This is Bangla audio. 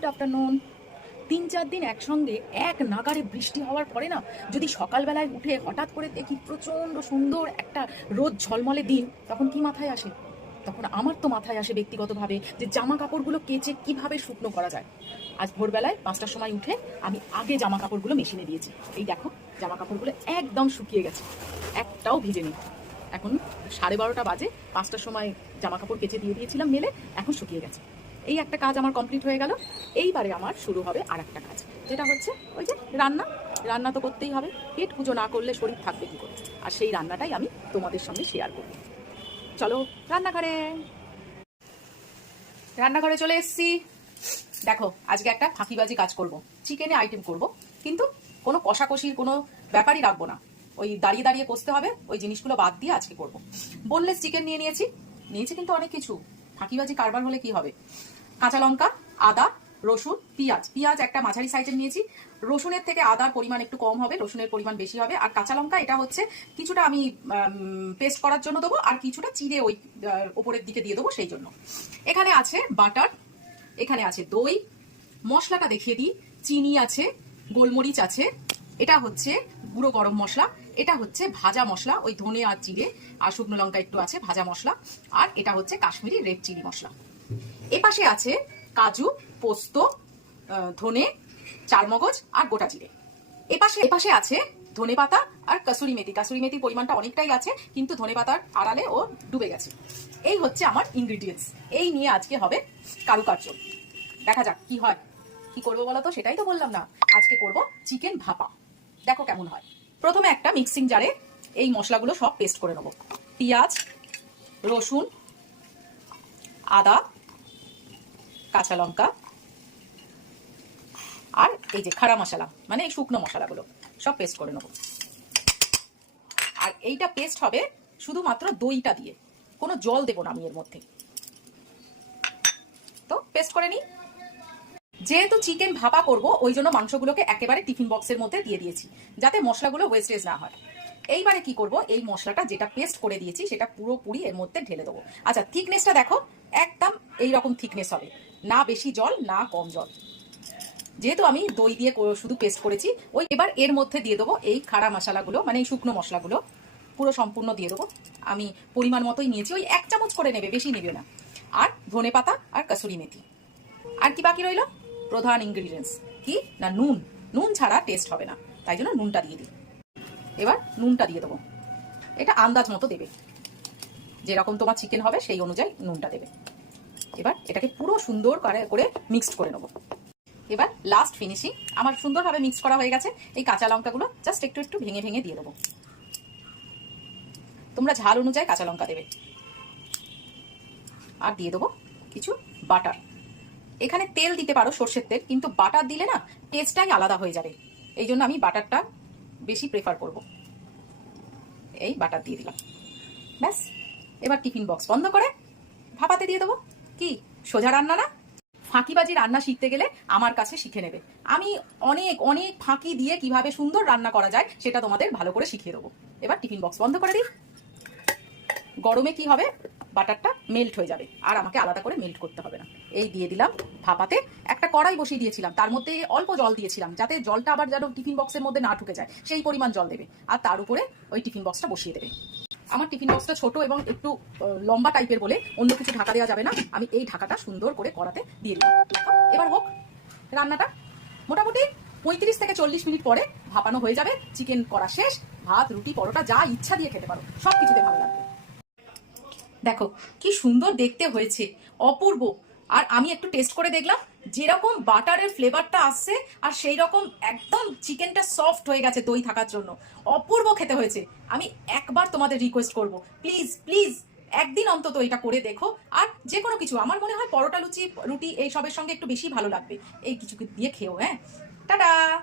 Good afternoon. তিন চার দিন একসঙ্গে এক নাগারে বৃষ্টি হওয়ার পরে না, যদি সকালবেলায় উঠে হঠাৎ করে দেখি প্রচণ্ড সুন্দর একটা রোদ ঝলমলে দিন, তখন কি মাথায় আসে? তখন আমার তো মাথায় আসে ব্যক্তিগতভাবে যে জামা কাপড়গুলো কেচে কীভাবে শুকনো করা যায়। আজ ভোরবেলায় পাঁচটার সময় উঠে আমি আগে জামা কাপড়গুলো মেশিনে দিয়েছি। এই দেখো জামা কাপড়গুলো একদম শুকিয়ে গেছে। একটাও ভিজে নেই। এখন সাড়ে বারোটা বাজে, পাঁচটার সময় জামা কাপড় কেচে দিয়ে দিয়েছিলাম, মেলে এখন শুকিয়ে গেছে। এই একটা কাজ আমার কমপ্লিট হয়ে গেল। এইবারে আমার শুরু হবে আর একটা কাজ, যেটা হচ্ছে ওই যে রান্না। রান্না তো করতেই হবে। পেট পুজো না করলে শরীর থাকবে কী করে? আর সেই রান্নাটাই আমি তোমাদের সঙ্গে শেয়ার করব। চলো, রান্নাঘরে। রান্নাঘরে চলে এসছি। দেখো, আজকে একটা ফাঁকিবাজি কাজ করব। চিকেনে আইটেম করব, কিন্তু কোনো কষাকষির কোনো ব্যাপারই রাখব না। ওই দাঁড়িয়ে দাঁড়িয়ে কষতে হবে, ওই জিনিসগুলো বাদ দিয়ে আজকে করব। বললে চিকেন নিয়ে নিয়েছি। নিয়েছি কিন্তু অনেক কিছু। ফাঁকিবাজি কারবার হলে কি হবে? কাঁচা লঙ্কা, আদা, রসুন, পেঁয়াজ। পেঁয়াজ একটা মাঝারি সাইজের নিয়েছি। রসুনের থেকে আদার পরিমাণ একটু কম হবে, রসুনের পরিমাণ বেশি হবে। আর কাঁচা লঙ্কা, এটা হচ্ছে কিছুটা আমি পেস্ট করার জন্য দেবো, আর কিছুটা চিড়ে ওই ওপরের দিকে দিয়ে দেবো সেই জন্য। এখানে আছে বাটার, এখানে আছে দই, মশলাটা দেখিয়ে দিই। চিনি আছে, গোলমরিচ আছে, এটা হচ্ছে গুঁড়ো গরম মশলা, এটা হচ্ছে ভাজা মশলা, ওই ধনে আর জিরে আর শুকনো লঙ্কা একটু আছে, ভাজা মশলা, আর এটা হচ্ছে কাশ্মীরি রেড চিলি মশলা। এপাশে আছে কাজু, পোস্ত ধনে, চারমগজ আর গোটা জিরে। এপাশে এপাশে আছে ধনে পাতা আর কাসুরি মেথি। কাসুরি মেথির পরিমাণটা অনেকটাই আছে, কিন্তু ধনে পাতার আড়ালে ও ডুবে গেছে। এই হচ্ছে আমার ইনগ্রিডিয়েন্টস এই নিয়ে আজকে হবে কারুকার্য। দেখা যাক কি হয়। কি করব বলো তো সেটাই তো বললাম না। আজকে করব চিকেন ভাপা। দেখো কেমন হয়। প্রথমে একটা মিক্সিং জারে এই মশলাগুলো সব পেস্ট করে নেব। পেঁয়াজ, রসুন, আদা কাঁচা লঙ্কা আর এই যে খাড়া মশলা মানে এই শুকনো মশলাগুলো, সব পেস্ট করে নেব। আর এইটা পেস্ট হবে শুধুমাত্র দইটা দিয়ে, কোনো জল দেবো না আমি এর মধ্যে। তো পেস্ট করে নিই। যেহেতু চিকেন ভাপা করব, ওই জন্য মাংসগুলোকে একেবারে টিফিন বক্সের মধ্যে দিয়ে দিয়েছি, যাতে মশলাগুলো ওয়েস্টেজ না হয়। এইবারে কি করব, এই মশলাটা যেটা পেস্ট করে দিয়েছি, সেটা পুরোপুরি এর মধ্যে ঢেলে দেবো। আচ্ছা থিকনেসটা দেখো, একদম এইরকম থিকনেস হবে। না বেশি জল, না কম জল। যেহেতু আমি দই দিয়ে শুধু পেস্ট করেছি, ওই এবার এর মধ্যে দিয়ে দেবো এই খাড়া মশলাগুলো মানে এই শুকনো মশলাগুলো, পুরো সম্পূর্ণ দিয়ে দেবো। আমি পরিমাণ মতোই নিয়েছি, ওই এক চামচ করে নেবে, বেশি নেবে না। আর ধনে পাতা আর কাসুরি মেথি। আর কি বাকি রইল? প্রধান ইনগ্রিডিয়েন্টস কি? না, নুন। নুন ছাড়া টেস্ট হবে না, তাই জন্য নুনটা দিয়ে দিই। এবার নুনটা দিয়ে দেবো। এটা আন্দাজ মতো দেবে। যেরকম তোমার চিকেন হবে, সেই অনুযায়ী নুনটা দেবে। এবার এটাকে পুরো সুন্দর করে করে মিক্সড করে নেব। এবার লাস্ট ফিনিশিং আমার সুন্দরভাবে মিক্স করা হয়ে গেছে। এই কাঁচা লঙ্কাগুলো জাস্ট একটু একটু ভেঙে ভেঙে দিয়ে দেবো। তোমরা ঝাল অনুযায়ী কাঁচা লঙ্কা দেবে। আর দিয়ে দেবো কিছু বাটার। এখানে তেল দিতে পারো সর্ষের তেল, কিন্তু বাটার দিলে না টেস্টটাই আলাদা হয়ে যাবে। এই জন্য আমি বাটারটা বেশি প্রেফার করব। এই বাটার দিয়ে দিলাম। ব্যাস, এবার টিফিন বক্স বন্ধ করে ভাপাতে দিয়ে দেবো। কি? সোজা রান্না না? ফাঁকিবাজি রান্না শিখতে গেলে আমার কাছে শিখে নেবে। আমি অনেক অনেক ফাঁকি দিয়ে কীভাবে সুন্দর রান্না করা যায় সেটা তোমাদের ভালো করে শিখিয়ে দেবো। এবার টিফিন বক্স বন্ধ করে দিই। গরমে কি হবে? বাটারটা মেল্ট হয়ে যাবে। আর আমাকে আলাদা করে মেল্ট করতে হবে না। এই দিয়ে দিলাম ভাপাতে। একটা কড়াই বসিয়ে দিয়েছিলাম। তার মধ্যে অল্প জল দিয়েছিলাম যাতে জলটা আবার যেন টিফিন বক্সের মধ্যে না ঢুকে যায়। সেই পরিমাণ জল দেবে। আর তার উপরে ওই টিফিন বক্সটা বসিয়ে দেবে। আমার টিফিন বক্সটা ছোট এবং একটু লম্বা টাইপের বলে অন্য কিছু ঢাকা দেওয়া যাবে না। আমি এই ঢাকাটা সুন্দর করে করাতে দিয়ে দিলাম। এবার হোক, রান্নাটা। মোটামুটি পঁয়ত্রিশ থেকে চল্লিশ মিনিট পরে ভাপানো হয়ে যাবে। চিকেন করা শেষ, ভাত, রুটি, পরোটা, যা ইচ্ছা দিয়ে খেতে পারো। সব কিছুতে ভালো লাগবে। দেখো, কি সুন্দর দেখতে হয়েছে, অপূর্ব। আর আমি একটু টেস্ট করে দেখলাম। যেরকম বাটারের ফ্লেভারটা আসছে আর সেই রকম একদম চিকেনটা সফট হয়ে গেছে দই থাকার জন্য। অপূর্ব খেতে হয়েছে। আমি একবার তোমাদের রিকোয়েস্ট করব। প্লিজ প্লিজ একদিন অন্তত এটা করে দেখো। আর যে কোনো কিছু, আমার মনে হয় পরোটা, লুচি, রুটি এই সবের সঙ্গে একটু বেশি ভালো লাগবে। এই কিছু দিয়ে খেও হ্যাঁ। টাটা!